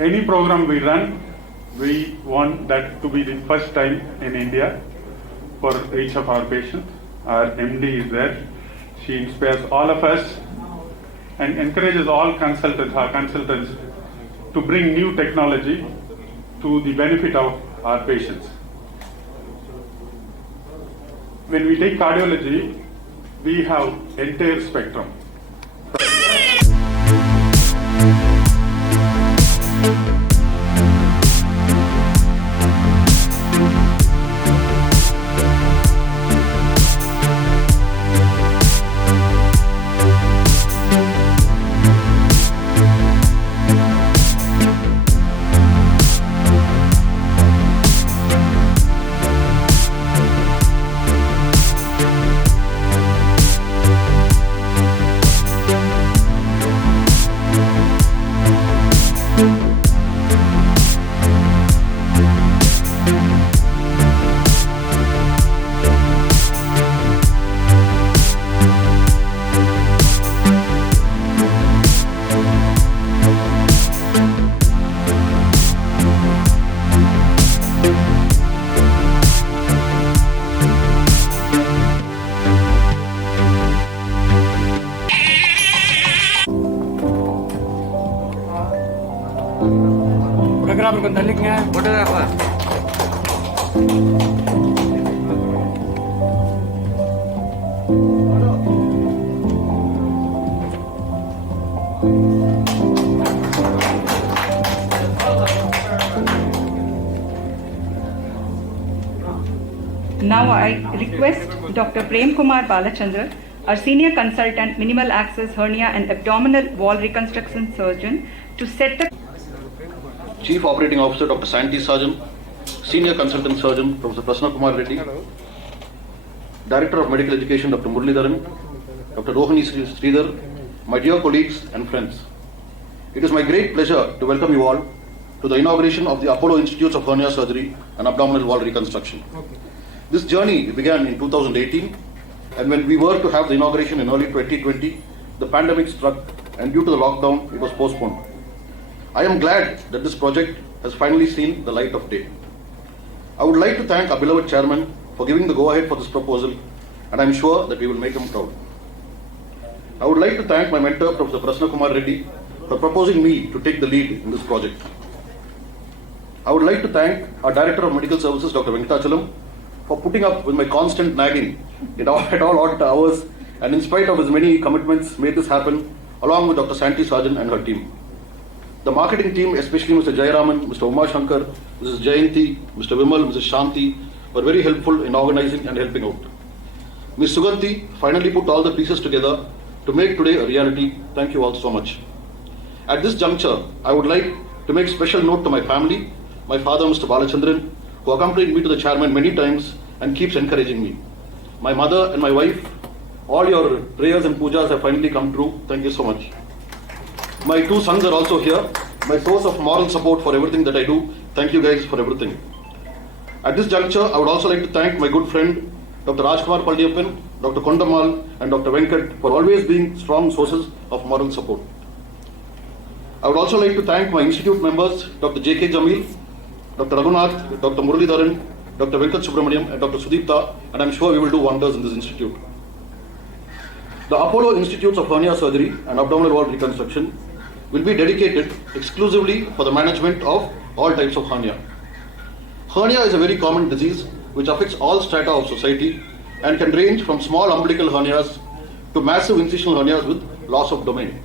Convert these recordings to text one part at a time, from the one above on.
any program we run, we want that to be the first time in India for each of our patients. Our MD is there. She inspires all of us and encourages all our consultants to bring new technology to the benefit of our patients. When we take cardiology, we have entire spectrum. Photographer को लिखना है photographer Now I request Dr. Prem Kumar Balachandra, our senior consultant, minimal access hernia and abdominal wall reconstruction surgeon, to set the Chief Operating Officer Dr. Santi Sarjan, Senior Consultant Surgeon Professor Prasanna Kumar Reddy, Director of Medical Education Dr. Muralidharan, Dr. Rohini Sridhar, my dear colleagues and friends. It is my great pleasure to welcome you all to the inauguration of the Apollo Institutes of Hernia Surgery and Abdominal Wall Reconstruction. This journey began in 2018, and when we were to have the inauguration in early 2020, the pandemic struck, and due to the lockdown, it was postponed. I am glad that this project has finally seen the light of day. I would like to thank our beloved chairman for giving the go-ahead for this proposal, and I am sure that we will make him proud. I would like to thank my mentor, Professor Prasanna Kumar Reddy, for proposing me to take the lead in this project. I would like to thank our Director of Medical Services, Dr. Venkatachalam, for putting up with my constant nagging at all odd hours, and in spite of his many commitments, made this happen, along with Dr. Santi Sarjan and her team. The marketing team, especially Mr. Jayaraman, Mr. Uma Shankar, Mrs. Jayanti, Mr. Vimal, Mrs. Shanti, were very helpful in organizing and helping out. Ms. Suganti finally put all the pieces together to make today a reality. Thank you all so much. At this juncture, I would like to make special note to my family, my father, Mr. Balachandran, who accompanied me to the chairman many times and keeps encouraging me. My mother and my wife, all your prayers and pujas have finally come true. Thank you so much. My two sons are also here, my source of moral support for everything that I do. Thank you guys for everything. At this juncture, I would also like to thank my good friend, Dr. Rajkumar Palliyappan, Dr. Kondamal, and Dr. Venkat for always being strong sources of moral support. I would also like to thank my institute members, Dr. J.K. Jamil, Dr. Raghunath, Dr. Muralidharan, Dr. Venkat Subramaniam, and Dr. Sudipta, and I am sure we will do wonders in this institute. The Apollo Institutes of Hernia Surgery and Abdominal Wall Reconstruction will be dedicated exclusively for the management of all types of hernia. Hernia is a very common disease which affects all strata of society and can range from small umbilical hernias to massive incisional hernias with loss of domain.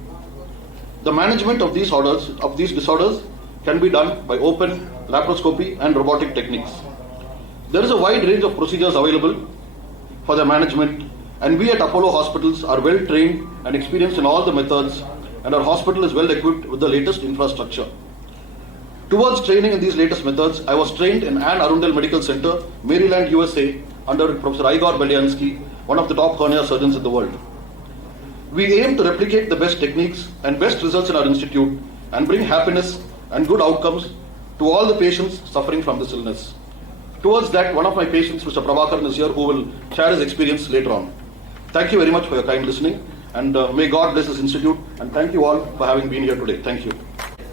The management of these disorders can be done by open, laparoscopy and robotic techniques. There is a wide range of procedures available for their management, and we at Apollo Hospitals are well trained and experienced in all the methods, and our hospital is well equipped with the latest infrastructure. Towards training in these latest methods, I was trained in Anne Arundel Medical Center, Maryland, USA, under Professor Igor Belyansky, one of the top hernia surgeons in the world. We aim to replicate the best techniques and best results in our institute and bring happiness and good outcomes to all the patients suffering from this illness. Towards that, one of my patients, Mr. Prabhakaran, is here, who will share his experience later on. Thank you very much for your kind listening, and may God bless this institute, and thank you all for having been here today. Thank you.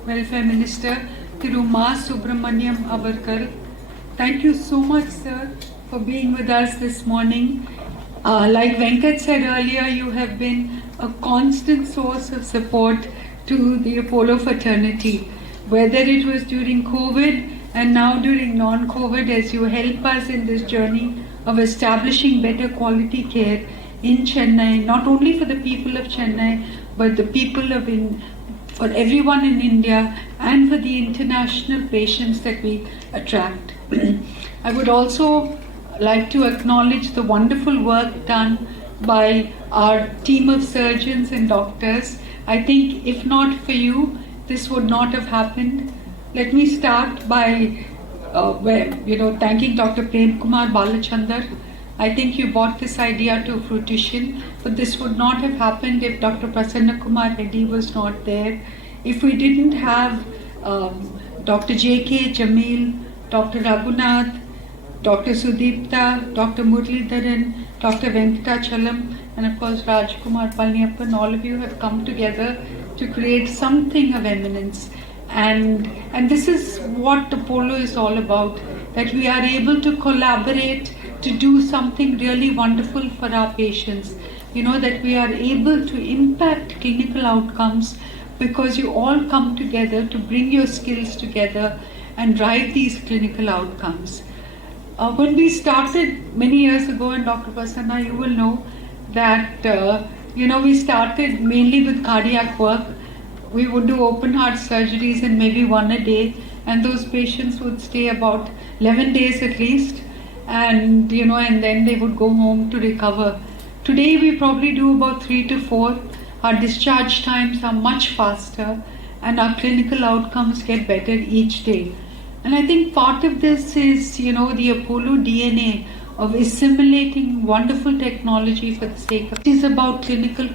Welfare Minister, Thiru Ma Subramaniam Avarkar. Thank you so much, sir, for being with us this morning. Like Venkat said earlier, you have been a constant source of support to the Apollo fraternity, whether it was during COVID and now during non-COVID, as you help us in this journey of establishing better quality care in Chennai, not only for the people of Chennai, but the people of for everyone in India and for the international patients that we attract. I would also like to acknowledge the wonderful work done by our team of surgeons and doctors. I think if not for you, this would not have happened. Let me start by thanking Dr. Prem Kumar Balachandar. I think you brought this idea to fruition, but this would not have happened if Dr. Prasanna Kumar Reddy was not there. If we didn't have Dr. J.K. Jamil, Dr. Raghunath, Dr. Sudipta, Dr. Muralidharan, Dr. Venkatachalam, and of course Rajkumar Palniappan, all of you have come together to create something of eminence. And this is what Apollo is all about, that we are able to collaborate to do something really wonderful for our patients. You know, that we are able to impact clinical outcomes because you all come together to bring your skills together and drive these clinical outcomes. When we started many years ago, and Dr. Prasanna, you will know that we started mainly with cardiac work. We would do open heart surgeries and maybe one a day, and those patients would stay about 11 days at least, and then they would go home to recover. Today we probably do about 3 to 4. Our discharge times are much faster and our clinical outcomes get better each day. And I think part of this is, the Apollo DNA of assimilating wonderful technology for the sake of it is about clinical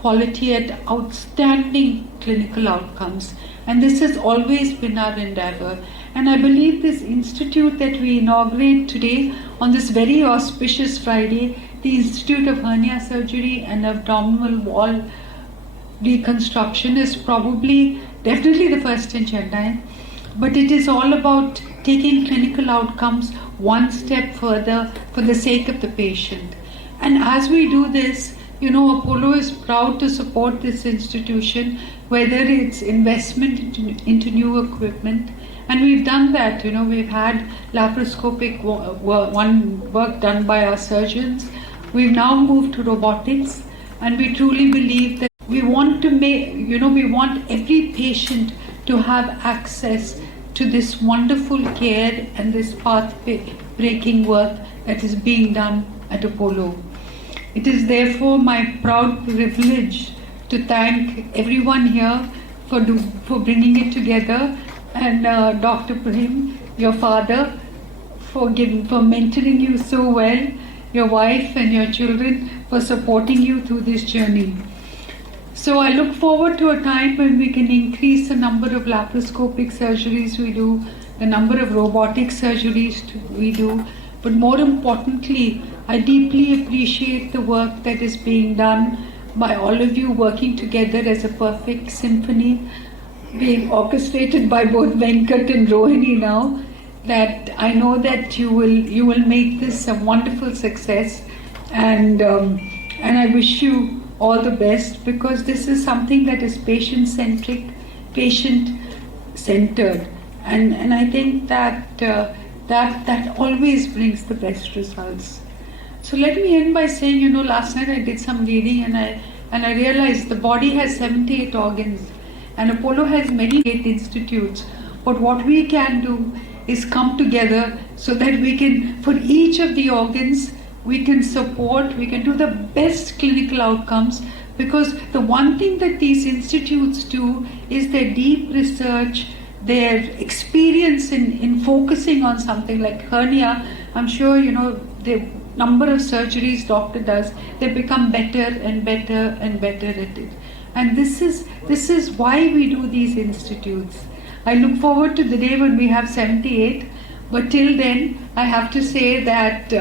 quality and outstanding clinical outcomes. And this has always been our endeavor. And I believe this institute that we inaugurate today on this very auspicious Friday, the Institute of Hernia Surgery and Abdominal Wall Reconstruction, is definitely the first in Chennai. But it is all about taking clinical outcomes one step further for the sake of the patient. And as we do this, Apollo is proud to support this institution, whether it's investment into new equipment. And we've done that, we've had laparoscopic work done by our surgeons. We've now moved to robotics, and we truly believe that we want every patient to have access to this wonderful care and this path-breaking work that is being done at Apollo. It is therefore my proud privilege to thank everyone here for bringing it together, and Dr. Prem, your father, for mentoring you so well, your wife and your children for supporting you through this journey. So I look forward to a time when we can increase the number of laparoscopic surgeries we do, the number of robotic surgeries we do, but more importantly, I deeply appreciate the work that is being done by all of you working together as a perfect symphony, being orchestrated by both Venkat and Rohini now, that I know that you will make this a wonderful success, and I wish you all the best, because this is something that is patient-centric, patient-centered, and I think that always brings the best results. So let me end by saying, last night I did some reading and I realized the body has 78 organs and Apollo has many 8 institutes. But what we can do is come together so that we can, for each of the organs, we can support, we can do the best clinical outcomes, because the one thing that these institutes do is their deep research, their experience in focusing on something like hernia. I'm sure, the number of surgeries doctor does, they become better and better and better at it. And this is why we do these institutes. I look forward to the day when we have 78, but till then, I have to say that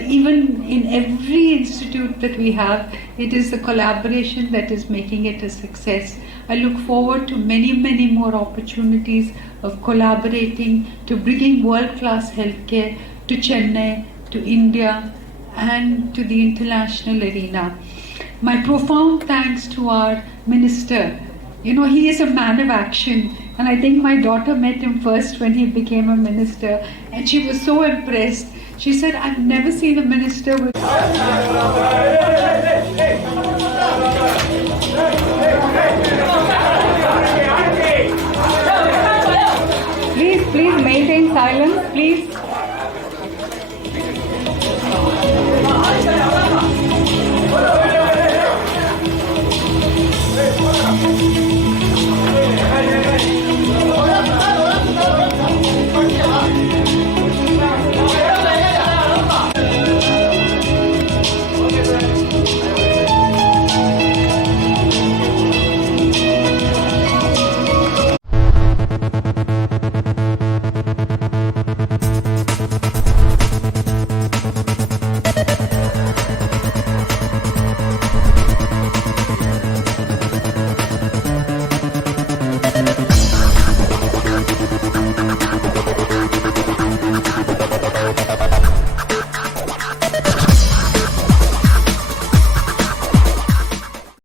even in every institute that we have, it is the collaboration that is making it a success. I look forward to many, many more opportunities of collaborating to bringing world-class healthcare to Chennai, to India, and to the international arena. My profound thanks to our minister. You know, he is a man of action, and I think my daughter met him first when he became a minister, and she was so impressed. She said, I've never seen a minister with... Please maintain silence, please.